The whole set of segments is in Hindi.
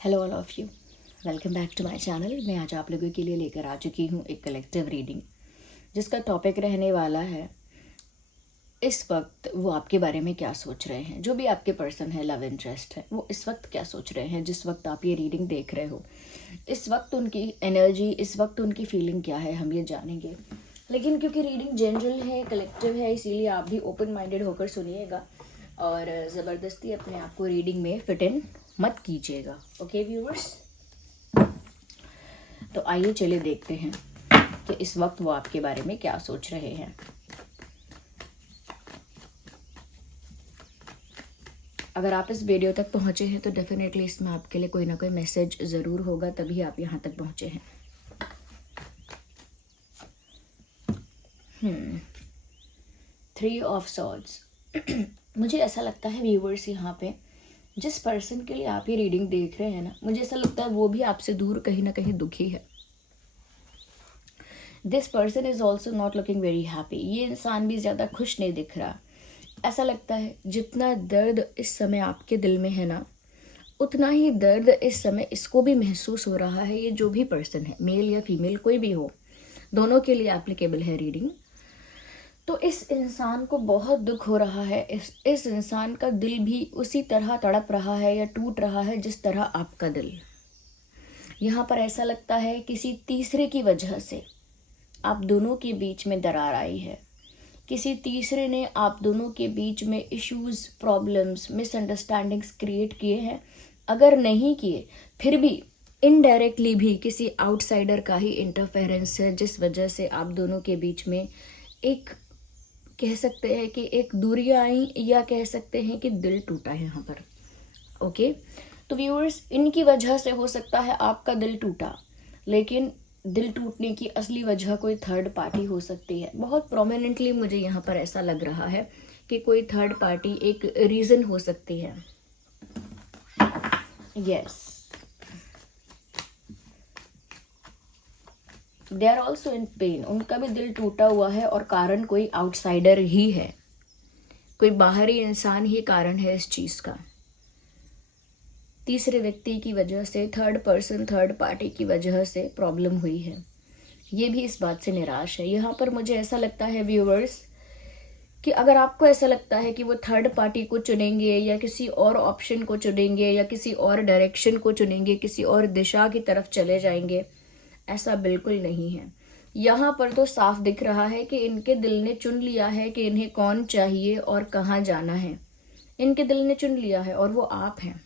Hello all of you, welcome back to my channel. मैं आज आप लोगों के लिए लेकर आ चुकी हूँ एक कलेक्टिव रीडिंग, जिसका टॉपिक रहने वाला है इस वक्त वो आपके बारे में क्या सोच रहे हैं। जो भी आपके पर्सन है, लव इंटरेस्ट है, वो इस वक्त क्या सोच रहे हैं जिस वक्त आप ये रीडिंग देख रहे हो। इस वक्त उनकी एनर्जी, इस वक्त उनकी फीलिंग क्या है, हम ये जानेंगे। लेकिन क्योंकि रीडिंग जनरल है, कलेक्टिव है, इसीलिए आप भी ओपन माइंडेड होकर सुनिएगा और ज़बरदस्ती अपने आप को रीडिंग में फिट इन मत कीजिएगा। ओके व्यूअर्स, तो आइए चलिए देखते हैं कि इस वक्त वो आपके बारे में क्या सोच रहे हैं। अगर आप इस वीडियो तक पहुंचे हैं तो डेफिनेटली इसमें आपके लिए कोई ना कोई मैसेज ज़रूर होगा, तभी आप यहाँ तक पहुंचे हैं। 3 ऑफ सॉर्ड्स। मुझे ऐसा लगता है व्यूअर्स, यहाँ पे जिस पर्सन के लिए आप ये रीडिंग देख रहे हैं ना, मुझे ऐसा लगता है वो भी आपसे दूर कहीं ना कहीं दुखी है। This person is also not looking very happy. ये इंसान भी ज़्यादा खुश नहीं दिख रहा। ऐसा लगता है जितना दर्द इस समय आपके दिल में है ना, उतना ही दर्द इस समय इसको भी महसूस हो रहा है। ये जो भी पर्सन है, मेल या फीमेल कोई भी हो, दोनों के लिए एप्लीकेबल है रीडिंग। तो इस इंसान को बहुत दुख हो रहा है। इस इंसान का दिल भी उसी तरह तड़प रहा है या टूट रहा है जिस तरह आपका दिल। यहाँ पर ऐसा लगता है किसी तीसरे की वजह से आप दोनों के बीच में दरार आई है। किसी तीसरे ने आप दोनों के बीच में इश्यूज, प्रॉब्लम्स, मिसअंडरस्टैंडिंग्स क्रिएट किए हैं। अगर नहीं किए फिर भी इनडायरेक्टली भी किसी आउटसाइडर का ही इंटरफेरेंस है, जिस वजह से आप दोनों के बीच में एक, कह सकते हैं कि एक दूरियां आई, या कह सकते हैं कि दिल टूटा है यहाँ पर। ओके, तो व्यूअर्स, इनकी वजह से हो सकता है आपका दिल टूटा, लेकिन दिल टूटने की असली वजह कोई थर्ड पार्टी हो सकती है। बहुत प्रोमिनेंटली मुझे यहाँ पर ऐसा लग रहा है कि कोई थर्ड पार्टी एक रीज़न हो सकती है। Yes, they are also in pain. उनका भी दिल टूटा हुआ है और कारण कोई आउटसाइडर ही है, कोई बाहरी इंसान ही कारण है इस चीज़ का। तीसरे व्यक्ति की वजह से, थर्ड पर्सन, थर्ड पार्टी की वजह से प्रॉब्लम हुई है। ये भी इस बात से निराश है। यहाँ पर मुझे ऐसा लगता है व्यूअर्स कि अगर आपको ऐसा लगता है कि वो थर्ड पार्टी को चुनेंगे या किसी और ऑप्शन को चुनेंगे या किसी और डायरेक्शन को चुनेंगे, किसी और दिशा की तरफ चले जाएंगे, ऐसा बिल्कुल नहीं है। यहाँ पर तो साफ दिख रहा है कि इनके दिल ने चुन लिया है कि इन्हें कौन चाहिए और कहाँ जाना है। इनके दिल ने चुन लिया है और वो आप हैं।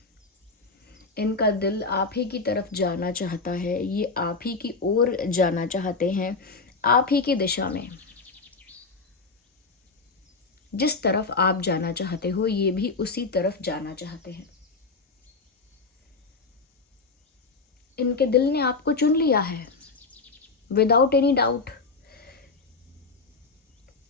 इनका दिल आप ही की तरफ जाना चाहता है, ये आप ही की ओर जाना चाहते हैं, आप ही की दिशा में। जिस तरफ आप जाना चाहते हो, ये भी उसी तरफ जाना चाहते हैं। इनके दिल ने आपको चुन लिया है विदाउट एनी डाउट।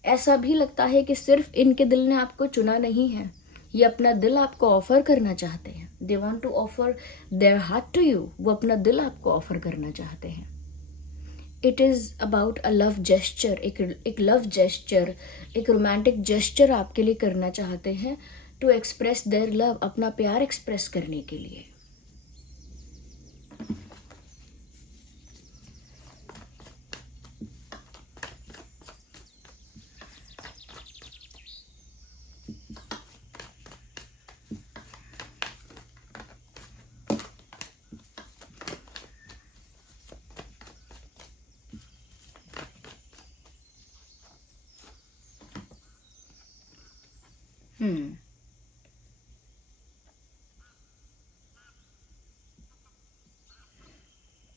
ऐसा भी लगता है कि सिर्फ इनके दिल ने आपको चुना नहीं है, ये अपना दिल आपको ऑफर करना चाहते हैं। They want to offer their heart to you. वो अपना दिल आपको ऑफर करना चाहते हैं। It is about a love gesture. एक लव जेस्चर, एक रोमांटिक जेस्चर आपके लिए करना चाहते हैं, टू एक्सप्रेस देयर लव, अपना प्यार एक्सप्रेस करने के लिए।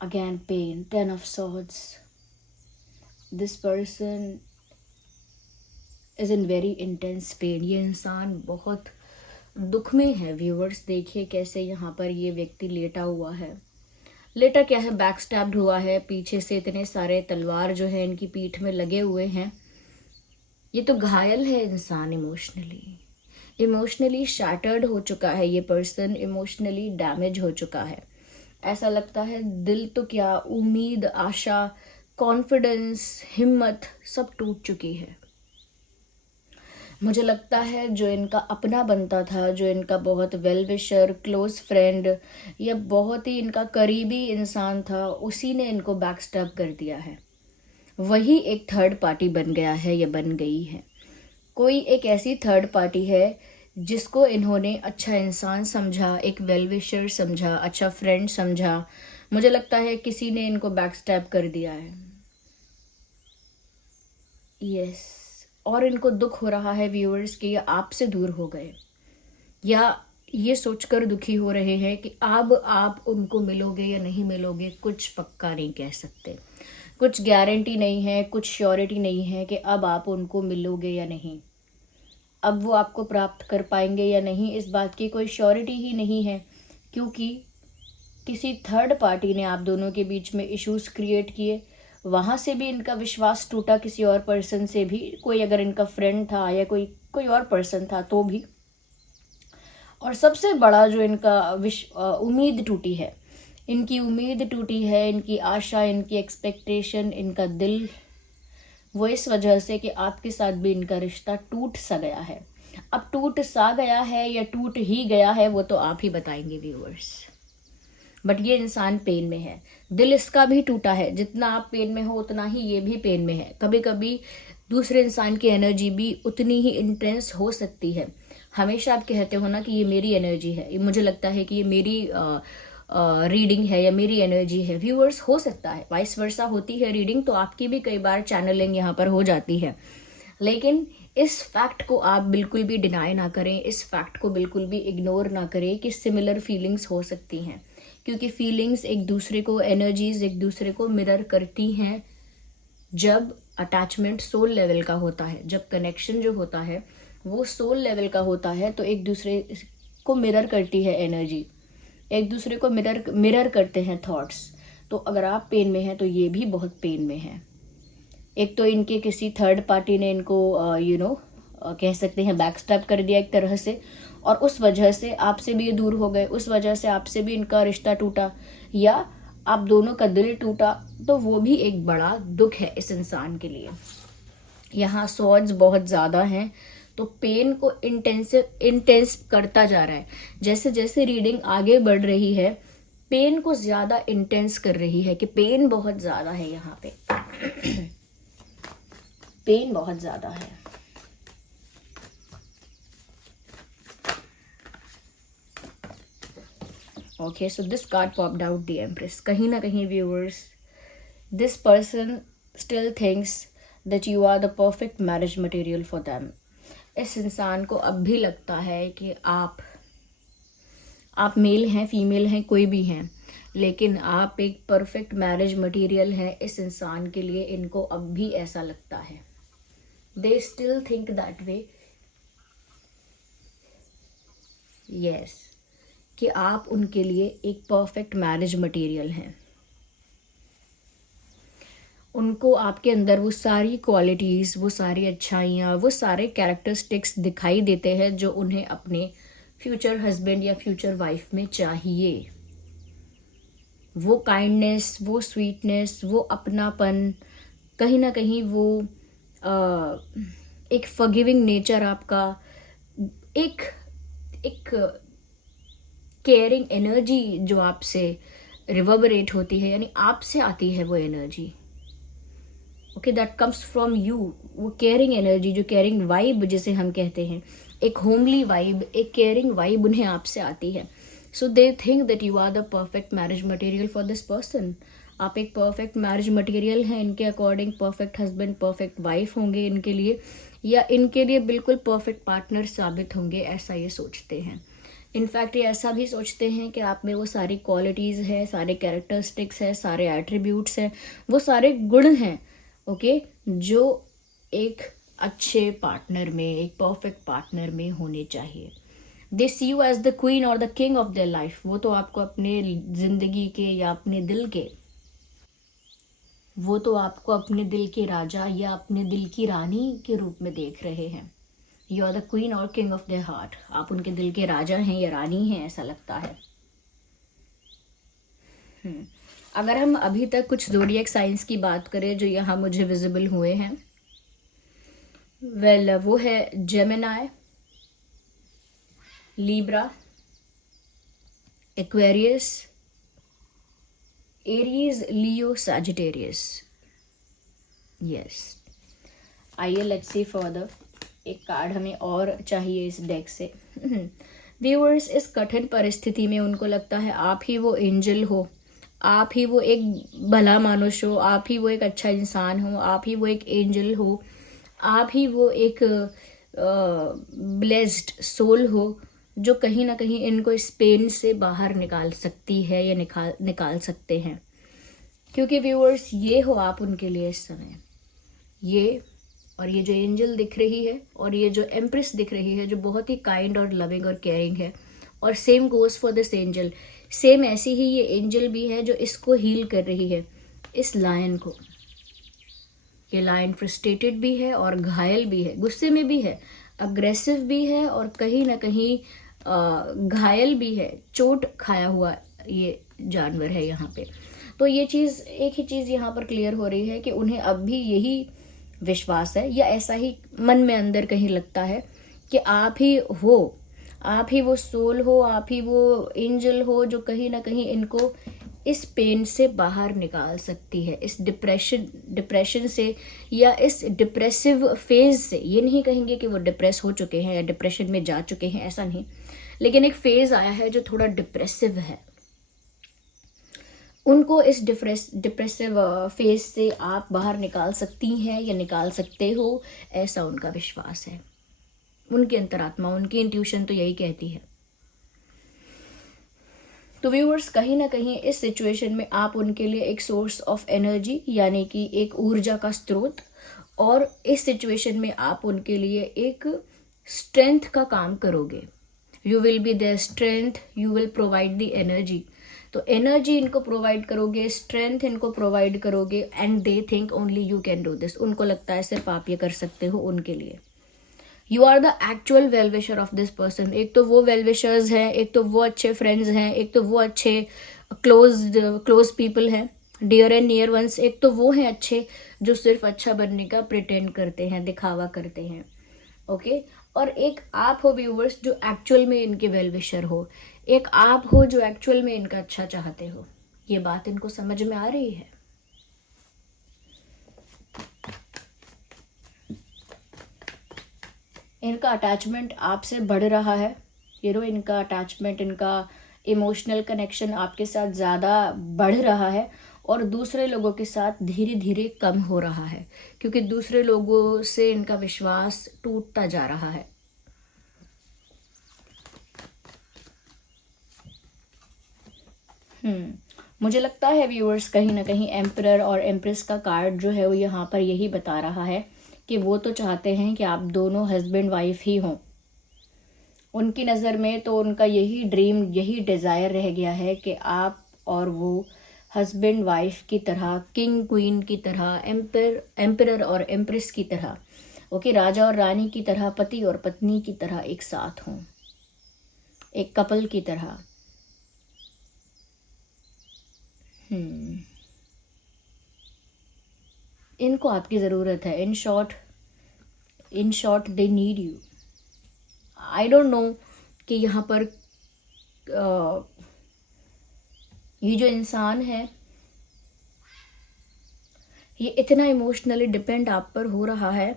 Again, pain, 10 of swords. This person is in very intense pain. ये इंसान बहुत दुख में है व्यूअर्स। देखिए कैसे यहाँ पर ये व्यक्ति लेटा हुआ है। लेटा क्या है, बैक स्टैब्ड हुआ है, पीछे से इतने सारे तलवार जो है इनकी पीठ में लगे हुए हैं। ये तो घायल है इंसान, इमोशनली शैटर्ड हो चुका है ये पर्सन, इमोशनली डैमेज हो चुका है। ऐसा लगता है दिल तो क्या, उम्मीद, आशा, कॉन्फिडेंस, हिम्मत सब टूट चुकी है। मुझे लगता है जो इनका अपना बनता था, जो इनका बहुत वेल विशर, क्लोज फ्रेंड या बहुत ही इनका करीबी इंसान था, उसी ने इनको बैकस्टैब कर दिया है। वही एक थर्ड पार्टी बन गया है या बन गई है। कोई एक ऐसी थर्ड पार्टी है जिसको इन्होंने अच्छा इंसान समझा, एक वेल विशर समझा, अच्छा फ्रेंड समझा। मुझे लगता है किसी ने इनको बैकस्टैब कर दिया है। यस। और इनको दुख हो रहा है व्यूअर्स कि ये आपसे दूर हो गए, या ये सोचकर दुखी हो रहे हैं कि अब आप उनको मिलोगे या नहीं मिलोगे, कुछ पक्का नहीं कह सकते, कुछ गारंटी नहीं है, कुछ श्योरिटी नहीं है कि अब आप उनको मिलोगे या नहीं, अब वो आपको प्राप्त कर पाएंगे या नहीं, इस बात की कोई श्योरिटी ही नहीं है। क्योंकि किसी थर्ड पार्टी ने आप दोनों के बीच में इश्यूज क्रिएट किए, वहाँ से भी इनका विश्वास टूटा, किसी और पर्सन से भी, कोई अगर इनका फ्रेंड था या कोई कोई और पर्सन था तो भी। और सबसे बड़ा जो इनका उम्मीद टूटी है, इनकी उम्मीद टूटी है, इनकी आशा, इनकी एक्सपेक्टेशन, इनका दिल, वो इस वजह से कि आपके साथ भी इनका रिश्ता टूट सा गया है। अब टूट सा गया है या टूट ही गया है वो तो आप ही बताएंगे व्यूअर्स। बट ये इंसान पेन में है, दिल इसका भी टूटा है। जितना आप पेन में हो उतना ही ये भी पेन में है। कभी कभी दूसरे इंसान की एनर्जी भी उतनी ही इंटेंस हो सकती है। हमेशा आप कहते हो ना कि ये मेरी एनर्जी है, ये मुझे लगता है कि ये मेरी रीडिंग है या मेरी एनर्जी है। व्यूअर्स, हो सकता है वाइस वर्सा होती है रीडिंग, तो आपकी भी कई बार चैनलिंग यहाँ पर हो जाती है। लेकिन इस फैक्ट को आप बिल्कुल भी डिनाई ना करें, इस फैक्ट को बिल्कुल भी इग्नोर ना करें कि सिमिलर फीलिंग्स हो सकती हैं, क्योंकि फीलिंग्स एक दूसरे को, एनर्जीज एक दूसरे को मिरर करती हैं। जब अटैचमेंट सोल लेवल का होता है, जब कनेक्शन जो होता है वो सोल लेवल का होता है, तो एक दूसरे को मिरर करती है एनर्जी, एक दूसरे को मिरर करते हैं थॉट्स। तो अगर आप पेन में हैं तो ये भी बहुत पेन में है। एक तो इनके किसी थर्ड पार्टी ने इनको कह सकते हैं बैकस्टैब कर दिया एक तरह से, और उस वजह से आपसे भी ये दूर हो गए, उस वजह से आपसे भी इनका रिश्ता टूटा या आप दोनों का दिल टूटा, तो वो भी एक बड़ा दुख है इस इंसान के लिए। यहाँ सॉर्ड्स बहुत ज़्यादा हैं, तो पेन को इंटेंस करता जा रहा है। जैसे जैसे रीडिंग आगे बढ़ रही है, पेन को ज़्यादा इंटेंस कर रही है कि पेन बहुत ज़्यादा है यहाँ पे। पेन बहुत ज़्यादा है। Okay, so this card popped out, the empress. कहीं ना कहीं viewers, this person still thinks that you are the perfect marriage material for them. इस इंसान को अब भी लगता है कि आप मेल हैं, फीमेल हैं, कोई भी हैं, लेकिन आप एक परफेक्ट मैरिज मटेरियल हैं इस इंसान के लिए। इनको अब भी ऐसा लगता है, they still think that way. Yes, कि आप उनके लिए एक परफेक्ट मैरिज मटेरियल हैं। उनको आपके अंदर वो सारी क्वालिटीज़, वो सारी अच्छाइयाँ, वो सारे कैरेक्टरिस्टिक्स दिखाई देते हैं जो उन्हें अपने फ्यूचर हस्बैंड या फ्यूचर वाइफ में चाहिए। वो काइंडनेस, वो स्वीटनेस, वो अपनापन, कहीं ना कहीं वो एक फॉरगिविंग नेचर आपका, एक एक केयरिंग एनर्जी जो आपसे रिवर्बरेट होती है, यानी आपसे आती है वो energy. Okay, that comes from you. वो केयरिंग एनर्जी, जो केयरिंग वाइब जिसे हम कहते हैं, एक होमली वाइब, एक केयरिंग वाइब उन्हें आपसे आती है। So they think that you are the perfect marriage material for this person. आप एक परफेक्ट मैरिज मटेरियल हैं इनके according, perfect husband, perfect wife होंगे इनके लिए, या इनके लिए बिल्कुल परफेक्ट पार्टनर साबित होंगे, ऐसा ये सोचते हैं। इनफैक्ट ये ऐसा भी सोचते हैं कि आप में वो सारी क्वालिटीज़ हैं, सारे कैरेक्टरिस्टिक्स हैं, सारे एट्रीब्यूट्स हैं, वो सारे गुण हैं, ओके, जो एक अच्छे पार्टनर में, एक परफेक्ट पार्टनर में होने चाहिए। दे सी यू एज द क्वीन और the king of their life. वो तो आपको अपने जिंदगी के या अपने दिल के, वो तो आपको अपने दिल के राजा या अपने दिल की रानी के रूप में देख रहे हैं। यू आर द क्वीन और किंग ऑफ देयर हार्ट। आप उनके दिल के राजा हैं या रानी हैं, ऐसा लगता है। अगर हम अभी तक कुछ ज़ोडिएक साइंस की बात करें जो यहाँ मुझे विजिबल हुए हैं, वो है जेमिनाई, लीब्रा, एक्वेरियस, एरीज, लियो, सैजिटेरियस। यस, आइए लेट्स सी फर्दर। एक कार्ड हमें और चाहिए इस डेक से। व्यूअर्स, इस कठिन परिस्थिति में उनको लगता है आप ही वो एंजल हो, आप ही वो एक भला मानुष हो, आप ही वो एक अच्छा इंसान हो, आप ही वो एक एंजल हो, आप ही वो एक ब्लेस्ड सोल हो जो कहीं ना कहीं इनको इस पेन से बाहर निकाल सकती है या निकाल सकते हैं। क्योंकि व्यूअर्स, ये हो आप उनके लिए इस समय। ये और ये जो एंजल दिख रही है और ये जो एम्प्रेस दिख रही है जो बहुत ही काइंड और लविंग और केयरिंग है, और same goes for this angel. Same ऐसी ही ये एंजल भी है जो इसको हील कर रही है, इस लायन को। ये लायन फ्रस्ट्रेटेड भी है और घायल भी है, गुस्से में भी है, अग्रेसिव भी है और कहीं ना कहीं घायल भी है, चोट खाया हुआ ये जानवर है यहाँ पे। तो ये चीज़, एक ही चीज़ यहाँ पर क्लियर हो रही है कि उन्हें अब भी यही विश्वास है या ऐसा ही मन में अंदर कहीं लगता है कि आप ही हो, आप ही वो सोल हो, आप ही वो एंजल हो जो कहीं ना कहीं इनको इस पेन से बाहर निकाल सकती है, इस डिप्रेशन से या इस डिप्रेसिव फेज से। ये नहीं कहेंगे कि वो डिप्रेस हो चुके हैं या डिप्रेशन में जा चुके हैं, ऐसा नहीं, लेकिन एक फेज आया है जो थोड़ा डिप्रेसिव है। उनको इस डिप्रेसिव फेज से आप बाहर निकाल सकती हैं या निकाल सकते हो, ऐसा उनका विश्वास है। उनकी अंतरात्मा, उनकी इंट्यूशन तो यही कहती है। तो व्यूअर्स, कहीं ना कहीं इस सिचुएशन में आप उनके लिए एक सोर्स ऑफ एनर्जी यानी कि एक ऊर्जा का स्रोत, और इस सिचुएशन में आप उनके लिए एक स्ट्रेंथ का काम करोगे। You will be their strength, you will provide the energy. तो एनर्जी इनको प्रोवाइड करोगे, स्ट्रेंथ इनको प्रोवाइड करोगे, and they think only you can do this. उनको लगता है सिर्फ आप ये कर सकते हो उनके लिए। You are the actual well wisher of this person. एक तो वो वेल विशर्स हैं, एक तो वो अच्छे फ्रेंड्स हैं, एक तो वो अच्छे क्लोज पीपल हैं, डियर एंड नियर वंस। एक तो वो हैं अच्छे जो सिर्फ अच्छा बनने का प्रिटेंड करते हैं, दिखावा करते हैं, ओके। और एक आप हो व्यूवर्स जो एक्चुअल में इनके वेल विशर हो, एक आप हो जो एक्चुअल में इनका अच्छा चाहते हो। ये बात इनको समझ में आ रही है। इनका अटैचमेंट आपसे बढ़ रहा है, इनका अटैचमेंट, इनका इमोशनल कनेक्शन आपके साथ ज़्यादा बढ़ रहा है और दूसरे लोगों के साथ धीरे धीरे कम हो रहा है, क्योंकि दूसरे लोगों से इनका विश्वास टूटता जा रहा है। मुझे लगता है व्यूअर्स, कहीं ना कहीं एम्परर और एम्प्रेस का कार्ड जो है वो यहाँ पर यही बता रहा है कि वो तो चाहते हैं कि आप दोनों हस्बैंड वाइफ ही हों। उनकी नज़र में तो उनका यही ड्रीम, यही डिज़ायर रह गया है कि आप और वो हस्बैंड वाइफ की तरह, किंग क्वीन की तरह, एम्परर और एम्प्रेस की तरह, ओके, राजा और रानी की तरह, पति और पत्नी की तरह एक साथ हों, एक कपल की तरह। इनको आपकी ज़रूरत है। In short they need you. I don't know कि यहाँ पर ये जो इंसान है ये इतना इमोशनली डिपेंड आप पर हो रहा है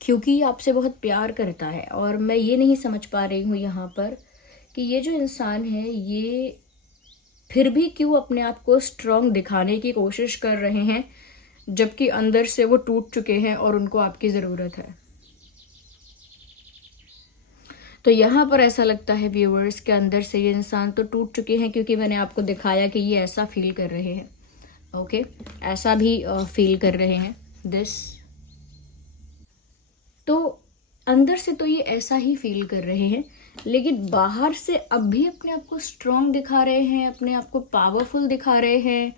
क्योंकि आपसे बहुत प्यार करता है। और मैं ये नहीं समझ पा रही हूँ यहाँ पर कि ये जो इंसान है ये फिर भी क्यों अपने आप को स्ट्रॉन्ग दिखाने की कोशिश कर रहे हैं, जबकि अंदर से वो टूट चुके हैं और उनको आपकी ज़रूरत है। तो यहाँ पर ऐसा लगता है व्यूअर्स के अंदर से ये इंसान तो टूट चुके हैं, क्योंकि मैंने आपको दिखाया कि ये ऐसा फील कर रहे हैं, ओके, ऐसा भी फील कर रहे हैं दिस। तो अंदर से तो ये ऐसा ही फील कर रहे हैं, लेकिन बाहर से अब भी अपने आप को स्ट्रॉन्ग दिखा रहे हैं, अपने आप को पावरफुल दिखा रहे हैं,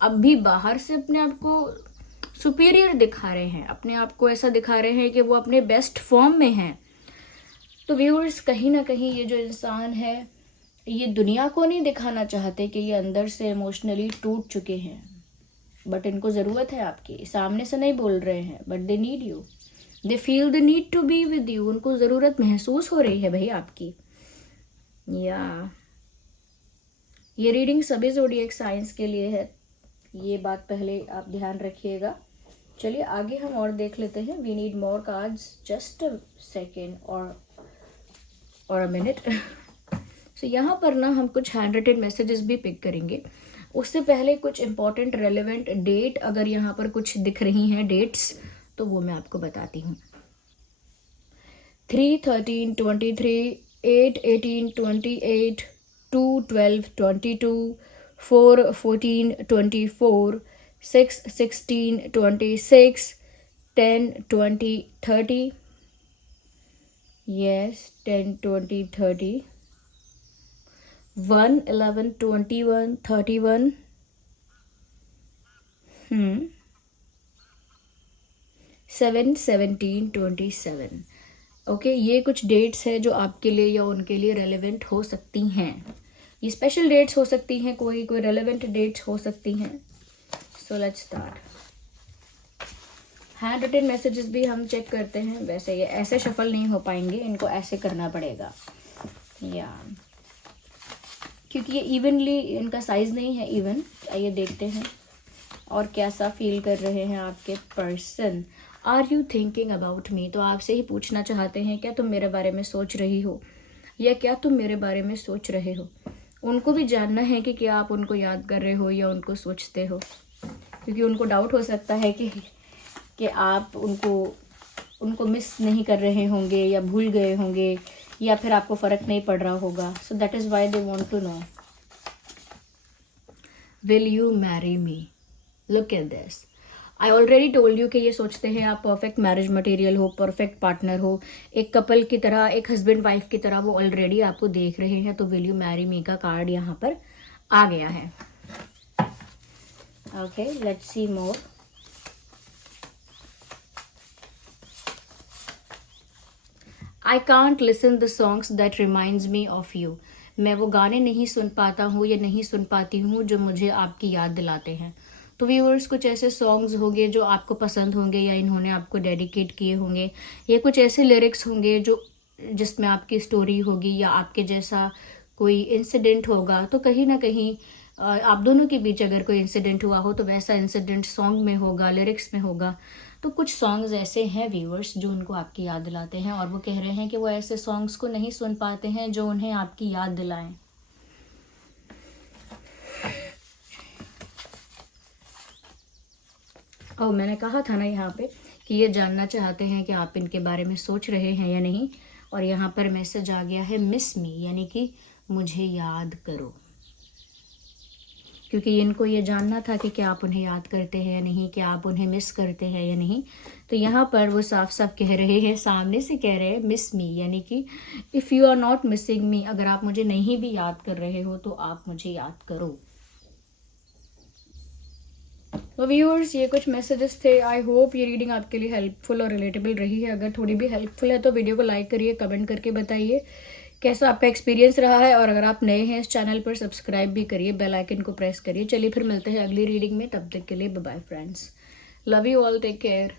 अब भी बाहर से अपने आप को सुपीरियर दिखा रहे हैं, अपने आप को ऐसा दिखा रहे हैं कि वो अपने बेस्ट फॉर्म में हैं। तो व्यूअर्स, कहीं ना कहीं ये जो इंसान है ये दुनिया को नहीं दिखाना चाहते कि ये अंदर से इमोशनली टूट चुके हैं, बट इनको ज़रूरत है आपकी। सामने से नहीं बोल रहे हैं, but they need you. They feel the need to be with you, उनको ज़रूरत महसूस हो रही है भाई आपकी। या ये रीडिंग सभी ज़ोडिएक साइंस के लिए है, ये बात पहले आप ध्यान रखिएगा। चलिए आगे हम और देख लेते हैं। We need more cards, just a second और अ मिनट। सो यहाँ पर ना हम कुछ हैंड रिटन मैसेजेस भी पिक करेंगे। उससे पहले कुछ इंपॉर्टेंट रेलेवेंट डेट अगर यहाँ पर कुछ दिख रही हैं डेट्स, तो वो मैं आपको बताती हूँ। 3/13/23, 8/18/28, 2/12/22, 4/14/24, 6/16/26, 10/20/30, yes 10/20/30, 1/11/21/31, 7/17/27। ओके, ये कुछ डेट्स है जो आपके लिए या उनके लिए रेलेवेंट हो सकती हैं। ये स्पेशल डेट्स हो सकती हैं, कोई रेलेवेंट डेट्स हो सकती हैं। So let's start. Hand written messages भी हम चेक करते हैं। वैसे ये ऐसे शफल नहीं हो पाएंगे, इनको ऐसे करना पड़ेगा या क्योंकि ये इवनली इनका साइज नहीं है इवन। आइए देखते हैं और कैसा फील कर रहे हैं आपके person. Are you thinking about me, तो आपसे ही पूछना चाहते हैं क्या तुम मेरे बारे में सोच रही हो या क्या तुम मेरे बारे में सोच रहे हो। उनको भी जानना है कि क्या आप उनको याद कर रहे हो या उनको सोचते हो, क्योंकि उनको डाउट हो सकता है कि आप उनको मिस नहीं कर रहे होंगे या भूल गए होंगे या फिर आपको फ़र्क नहीं पड़ रहा होगा। So that is why they want to know. Will you marry me, look at this. I already told you कि ये सोचते हैं आप परफेक्ट मैरिज मटेरियल हो, परफेक्ट पार्टनर हो, एक कपल की तरह, एक हस्बैंड वाइफ की तरह वो ऑलरेडी आपको देख रहे हैं। तो विल यू मैरी मी का कार्ड यहाँ पर आ गया है। Okay, let's see more. I can't listen the songs that reminds me of you, मैं वो गाने नहीं सुन पाता हूँ या नहीं सुन पाती हूँ जो मुझे आपकी याद दिलाते हैं। तो व्यूअर्स, कुछ ऐसे सॉन्ग्स होंगे जो आपको पसंद होंगे या इन्होंने आपको डेडिकेट किए होंगे, या कुछ ऐसे लिरिक्स होंगे जो जिसमें आपकी स्टोरी होगी या आपके जैसा कोई इंसिडेंट होगा। तो कहीं ना कहीं आप दोनों के बीच अगर कोई इंसिडेंट हुआ हो तो वैसा इंसिडेंट सॉन्ग में होगा, लिरिक्स में होगा। तो कुछ सॉन्ग्स ऐसे हैं व्यूअर्स जो उनको आपकी याद दिलाते हैं, और वो कह रहे हैं कि वो ऐसे सॉन्ग्स को नहीं सुन पाते हैं जो उन्हें आपकी याद दिलाएं। और मैंने कहा था ना यहाँ पे कि ये जानना चाहते हैं कि आप इनके बारे में सोच रहे हैं या नहीं। और यहाँ पर मैसेज आ गया है मिस मी, यानी कि मुझे याद करो, क्योंकि इनको ये जानना था कि क्या आप उन्हें याद करते हैं या नहीं, क्या आप उन्हें मिस करते हैं या नहीं। तो यहाँ पर वो साफ साफ कह रहे हैं, सामने से कह रहे हैं मिस मी, यानी कि if you are not missing me, अगर आप मुझे नहीं भी याद कर रहे हो तो आप मुझे याद करो। तो व्यूअर्स, ये कुछ मैसेजेस थे। आई होप ये रीडिंग आपके लिए हेल्पफुल और रिलेटेबल रही है। अगर थोड़ी भी हेल्पफुल है तो वीडियो को लाइक करिए, कमेंट करके बताइए कैसा आपका एक्सपीरियंस रहा है। और अगर आप नए हैं इस चैनल पर, सब्सक्राइब भी करिए, बेल आइकन को प्रेस करिए। चलिए फिर मिलते हैं अगली रीडिंग में, तब तक के लिए bye bye friends, love you all, take care.